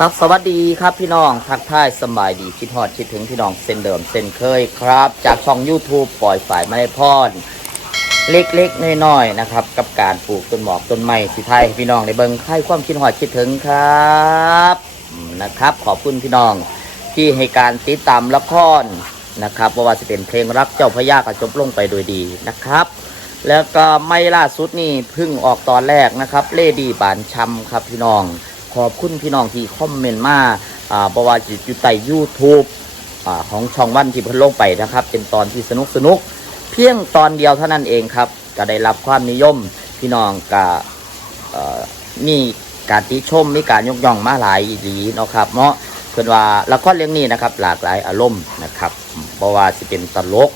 ครับสวัสดีครับพี่น้องทักทายสบายดีคิดฮอดคิดถึงพี่น้องเส้นเดิมเส้นเคยครับ จากช่อง YouTube ปล่อยฝ่ายไม่ได้พรเล็กๆน้อยๆนะครับ กับการปลูกต้นหมอกต้นไม้ที่ไทยพี่น้องในเบิงไข่ความคิดฮอดคิดถึงครับนะครับ ขอบคุณพี่น้องที่ให้การติดตามละครนะครับเพราะว่าจะเป็นเพลงรักเจ้าพยากระจบลงไปโดยดีนะครับ แล้วก็ไม่ล่าสุดนี่พิ่งออกตอนแรกนะครับ เลดี้บานชำครับพี่น้อง ขอบคุณพี่น้องที่คอมเมนต์มาอ่าบว่าจิตอยู่ใต้ยูทูบอ่าของช่องวันที่เพิ่นลงไปนะครับ เป็นตอนที่สนุกสนุกเพียงตอนเดียวเท่านั้นเองครับ ก็ได้รับความนิยมพี่น้องก็มีการติชมมีการยกย่องมาหลายอีเนาะครับเนาะเพิ่อนว่าละครเรื่องนี้นะครับ หลากหลายอารมณ์นะครับเพราะว่าสิเป็นตลก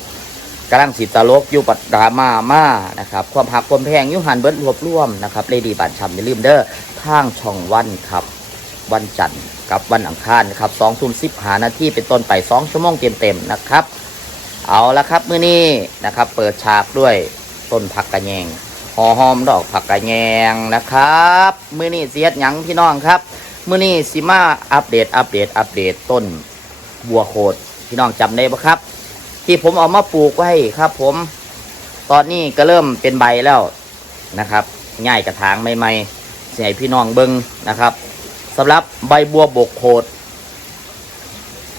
กำลังสิตลกอยู่ปัดดราม่ามานะครับความหักความแพงยุหันเบิดรวบรวมนะครับเลดีบานชำอย่าลืมเด้อทางช่องวันครับ วันจันทร์กับวันอังคารนะครับสองทุ่มสิบหานาทีเป็นต้นไปสองชั่วโมงเต็มๆนะครับ เอาละครับมื้อนี้นะครับ เปิดฉากด้วยต้นผักกระแยงหอหอมดอกผักกระแยงนะครับมื้อนี้เสียดหยังพี่น้องครับมื้อนี้สิมาอัปเดตอัปเดตอัปเดตต้นบัวโคดพี่น้องจำได้ปะครับ ที่ผมเอามาปลูกไว้ครับ ผม ตอนนี้ก็เริ่มเป็นใบแล้วนะครับง่ายกระถางใหม่ๆเสียพี่น้องเบิ้งนะครับสำหรับใบบัวบกโคด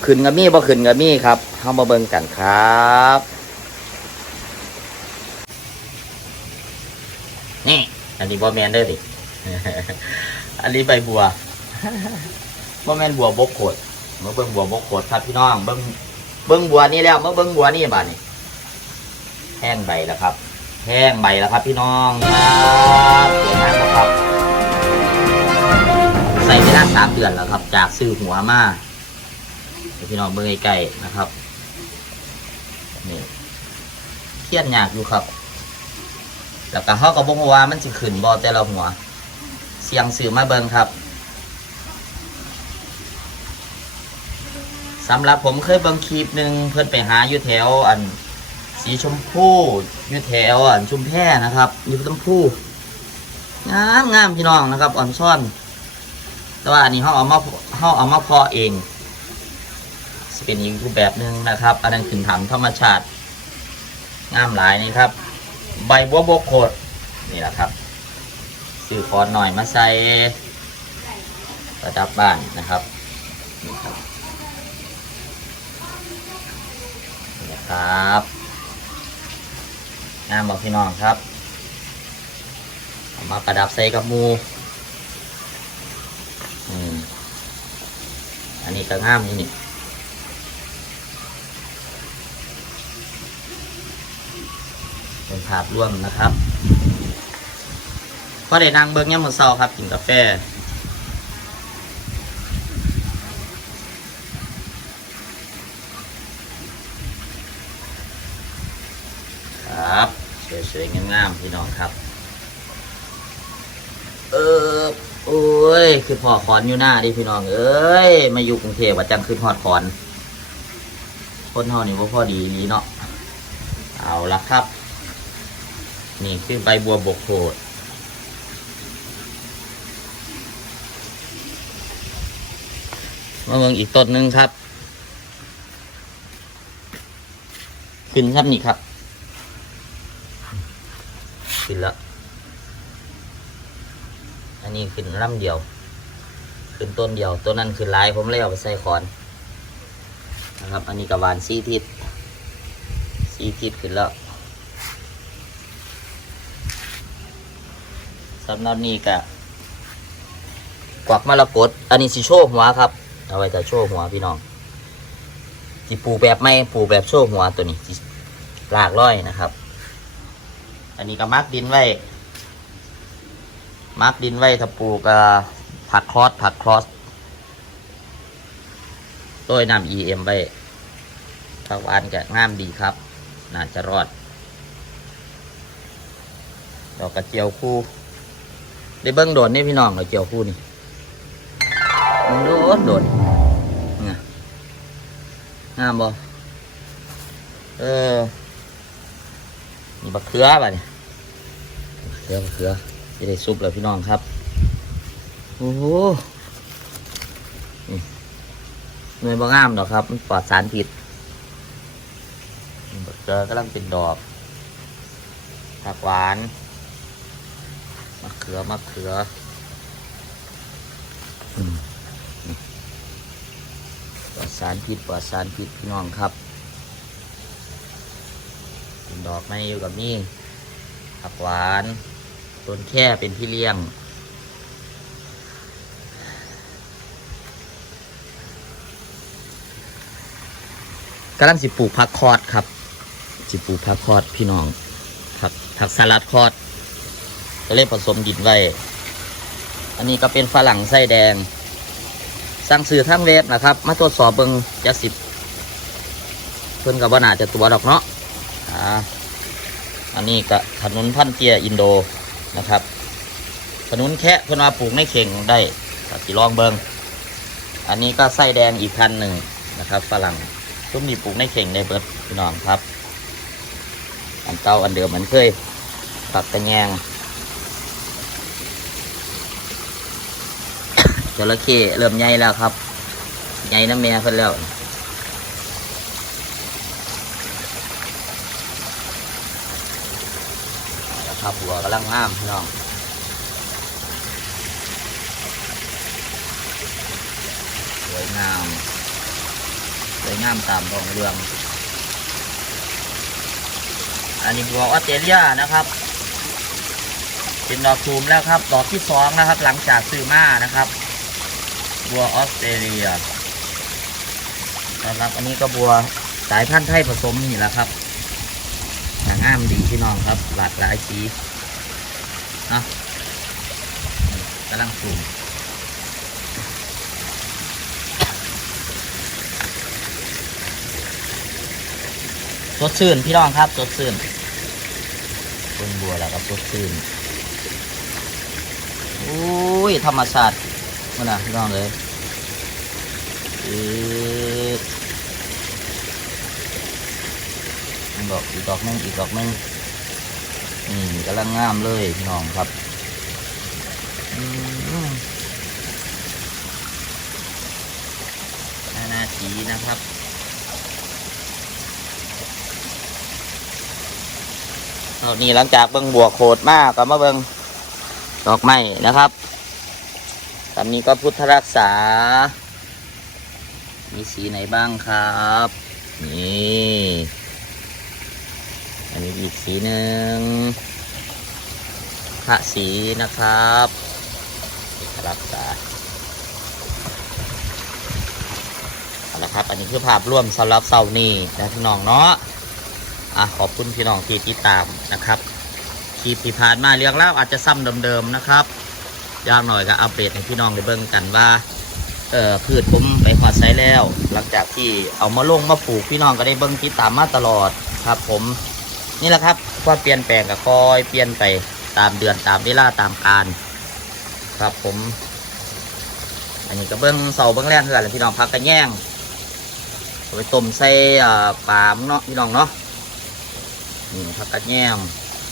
ขึ้นกับมี่บ่ขึ้นกับมี่ครับเข้ามาเบิ้งกันครับนี่ อันนี้บ่แมนเด้อดิ อันนี้ใบบัวบ่แมนบัวบกโคดมาเบิ้งบัวบกโคดครับพี่น้องเบิ้ง เบิ้งบัวนี่แล้วเมื่อเบิ้งบัวนี่บาดนี่แห้งใบแล้วครับ แห้งใบแล้วครับ พี่น้องครับสวยงามครับ ใส่เวลาสามเดือนแล้วครับ จากซื้อหัวมาพี่น้องเบิ้งใกล้ๆนะครับนี่เครียดยากอยู่ครับแล้วก็เขาก็บอกว่ามันสิขึ้นบอแต่ละหัว เสียงสื่อมาเบิ้งครับ สำหรับผมเคยเบิ่งคลิปหนึ่งเพื่อนไปหาอยู่แถวอันสีชมพูอยู่แถวอันชุมแพนะครับอยู่ต้นพูงามงามพี่น้องนะครับอ่อนซ่อน แต่ว่าอันนี้เขาเอามาเขาเอามาเพาะเองจะเป็นอีกรูปแบบหนึ่งนะครับ อันนั้นขึ้นถังธรรมชาติงามหลายนี่ครับ ใบบัวบกโคดนี่แหละครับซื้อคอนหน่อยมาใส่ประดับบ้านนะครับนี่ครับ ครับงามบอกพี่น้องครับมาประดับใส่กับมูอืมอันนี้ก็งามนี่นี่เป็นภาพร่วมนะครับก็ได้นั่งเบิ้งย่ามมือเศร้าครับกินกาแฟ ครับ สวยๆงามๆพี่น้องครับ เออโอ้ย คือพอขอนอยู่หน้าดิพี่น้องเอ้ยมาอยู่กรุงเทพว่าจังคือพอดขอน คนเฮานี่ว่าพอดีนี้เนาะเอาละครับ นี่คือใบบัวบกโขดมาเมืองอีกต้นหนึ่งครับ ขึ้นครับนี่ครับึ้นแล้ว อันนี้ขึ้นลำเดียว ขึ้นต้นเดียวต้นนั้นขึ้นลายผมเลยเอาไปใส่คอน นะครับ อันนี้กระวานซีทิศซีทิศขึ้นแล้วสำหรับนี้ก็กวักมะละกด อันนี้สิโชว์หัวครับ เอาไว้จะโชว์หัวพี่น้องสิปูแบบไม่ปูแบบโชว์หัวตัวนี้ลากร้อยนะครับ อันนี้ก็มักดินไว้ มักดินไว้ถ้าปลูกผักคลอสผักคลอสโต้ยนำ EM ไว้ผักหวานจะงามดีครับ น่าจะรอด ดอกกระเจียวคู่ ได้เบิ้งโดนนี่พี่น้องกระเจียวคู่นี่มันโดนโดนเนี่งามบ่เออนี่บักเขือป่ะเนี่ย ขือเขือจะได้ซุปแล้วพี่น้องครับ โอ้โหหน่วยบางงามดอกครับ มันปลอดสารพิษบักเจอกำลังเป็นดอกผักหวาน มะเขือ มะเขือปลอดสารพิษปลอดสารพิษพี่น้องครับดอกไม้อยู่กับนี่ผักหวาน ต้นแค่เป็นพี่เลี้ยง กำลังสิปลูกผักคอดครับ สิปลูกผักคอดพี่น้องผักผักสลัดคอดก็เลยผสมดินไว้ อันนี้ก็เป็นฝรั่งไส้แดง สั่งซื้อทั้งเว็บนะครับ มาตรวจสอบเบิงจะสิบเพิ่อนกับว่าน่าจะตัวดอกเนาะอ่าอันนี้ก็ถนนพันเตียอินโด นะครับถนนแค่เพิ่อนมาปลูกในเข่งได้ก็สิลองเบิงอันนี้ก็ไส้แดงอีกพันหนึ่งนะครับฝรั่งซุ้มนี่ปลูกในเข่งในเบิดพี่น้องครับ อันเก่าอันเดิมเหมือนเคยตัดตะแงงจระเข้เริ่มใหญ่แล้วครับใหญ่น้ำแม่เพิ่นแล้วเอาละ ครับหัวกำลังงามพี่น้องสวยงามสวยงามตามท้องเรื่องอันนี้บัวออสเตรเลียนะครับ เป็นดอกตูมแล้วครับ ดอกที่สองนะครับ หลังจากซื้อมานะครับ บัวออสเตรเลียนะครับ อันนี้ก็บัวสายพันธุ์ไทยผสมนี่แหละครับ งามดีพี่น้องครับ หลากหลายสีเนาะกำลังสูงสดชื่นพี่น้องครับสดชื่นต้นบัวแล้วก็สดชื่นอุ้ยธรรมชาติมันนะพี่น้องเลยอีกอีก ดอกอีกดอกนึงอีกดอกนึงนี่กำลังงามเลยพี่น้องครับอืมนานาสีนะครับเอานี่หลังจากเบิ้งบัวโคดมากก็มาเบิ้งดอกไม้นะครับตอนนี้ก็พุทธรักษา มีสีไหนบ้างครับ นี่ กสีหนึ่งพระสีนะครับรักษาเอาละครับ อันนี้คือภาพร่วมสำหรับเสาร์นี้นะพี่น้องเนาะอะขอบคุณพี่น้องที่ติดตามนะครับคลิปที่ผ่านมาเรื่องเล่าวอาจจะซ้ำเดิมๆนะครับยากหน่อยก็อัปเดตให้พี่น้องได้เบิ่งกันว่าเอ่อพืชผมไปหอดไซแล้ว หลังจากที่เอามาลงมาปลูกพี่น้องก็ได้เบิ่งติดตามมาตลอดครับผม นี่แหละครับความเปลี่ยนแปลงก็คอยเปลี่ยนไปตามเดือนตามเวลาตามการครับผม อันนี้ก็เบิ้งเสาเบิ้งแรงเท่าไหร่พี่น้องพักกันแย่งไปต้มใส่อ่าปลามเนาะพี่น้องเนาะนี่ผักกาดแยม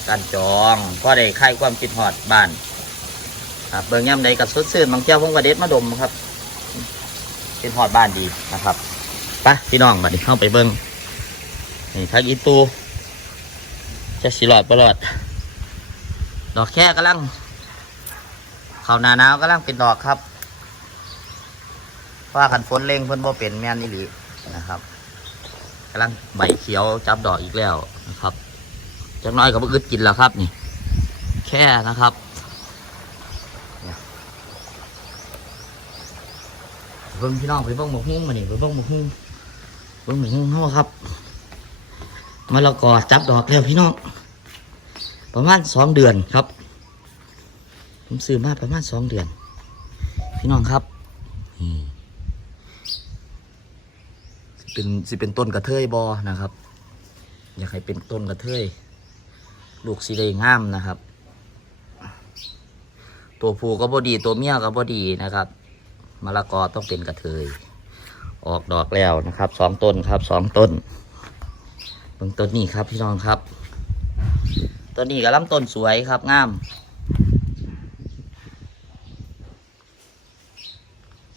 การจองพ่อได้ค่ายความคิดหอดบ้านครับเบิ่งย่ำใดกับสดซื่นบางเจ้าพงกระเด็ดมาดมครับคิดหอดบ้านดีนะครับไปะพี่น้องบัดนี้เข้าไปเบิ่งนี่ทักอีตู จะสิหลอดปลอด ดอกแค่กำลังเขาหนาหนาวกำลังเป็นดอกครับว่าขันฝนเร่งเพิ่นบ่เป็นแม่นอี่หลีนะครับกำลังใบเขียวจับดอกอีกแล้วนะครับจักหน้อยก็บ่อึดกินแล้วครับนี่ แค่นะครับเบิ่งพี่น้องไปเบิ่งหมกหุ้งมานี่ไปเบิ่งหมกหุ้งเบิ่งหมกหุ้งเฮาครับ มะละกอจับดอกแล้วพี่น้อง ประมาณสองเดือนครับ ผมซื้อมาประมาณสองเดือน พี่น้องครับนี่เป็นสิเป็นต้นกระเทยบอนะครับ อยากให้เป็นต้นกระเทย ลูกสีได้งามนะครับ ตัวผู้ก็บดีตัวเมียก็บดีนะครับมะละกอต้องเป็นกระเทย ออกดอกแล้วนะครับสองต้นครับสองต้น เบิ่งต้นนี้ครับพี่น้องครับ ต้นนี้ก็ลำต้นสวยครับงาม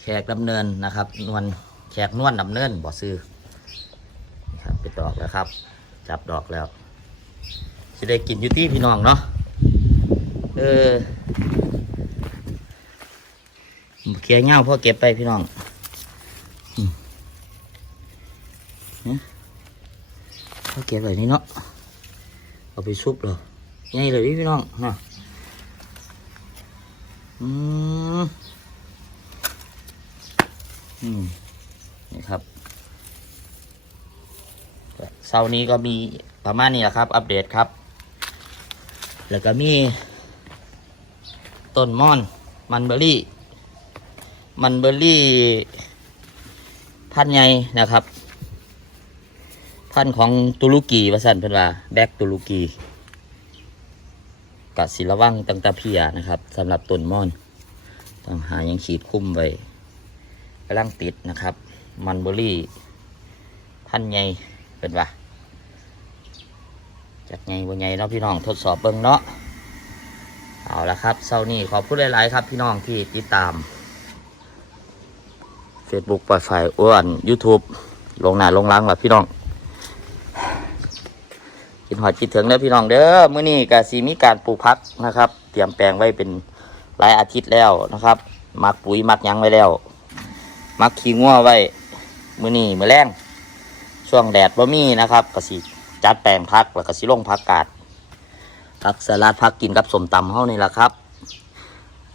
แขกดำเนินนะครับ นวลแขกนวลดำเนินบ่ซื้อครับเป็นดอกแล้วครับ จับดอกแล้วจะได้กินยู่ที่พี่น้องเนาะเออเคียเง่าพ่อเก็บไปพี่น้องอืมเนี่ย พ่อเก็บไว้นี่เนาะเอาไปซุปเหรอไงเลยพี่น้องนะอืมอืมนี่ครับเช้านี้ก็มีประมาณนี้แหละครับ อัปเดตครับ แล้วก็มี ต้นม่อน มันเบอร์รี่ มันเบอร์รี่ พันใหญ่นะครับ พันของตุรกีว่าสันเพิ่นว่าแบกตุรกีกัดศิลวังตังตะเพียนะครับสำหรับต้นม่อน ต้องหายังขีดคุ้มไว้กำลังติดนะครับ มันเบอรี่ พันใหญ่เป็นว่าจัดใหญ่บ่ใหญ่เนาะพี่น้องทดสอบเบิ่งเนาะเอาละครับเช้านี้ขอบคุณหลาย ๆ ครับพี่น้องที่ติดตาม Facebook ปล่อยไฟอ้วน YouTube ลงหน้าลงล้างแบบพี่น้อง กินหอดคิดถึงเด้อพี่น้องเด้อมื้อนี้ก็สิมีการปลูกพักนะครับ เตรียมแปลงไว้เป็นหลายอาทิตย์แล้วนะครับมักปุ๋ยมักยังไว้แล้ว มักขี้งัวไว้ มื้อนี้มื้อแรงช่วงแดดบ่มีนะครับก็สิจัดแปลงพักแล้วก็สิลงพักกาดพักสลัดพักกินกับสมตำเฮานี่แหละครับ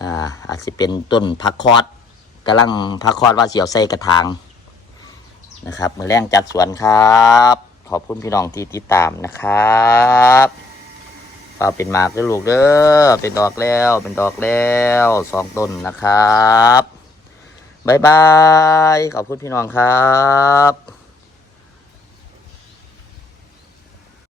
อ่าอาจสิเป็นต้นผักคอดกำลังผักคอดว่าเสียวใส่กระถางนะครับ มือแรงจัดสวนครับ ขอบคุณพี่น้องที่ติดตามนะครับฝากเป็นหมากด้อลูกเด้อเป็นดอกแล้วเป็นดอกแล้วสองต้นนะครับบายบาย ขอบคุณพี่น้องครับ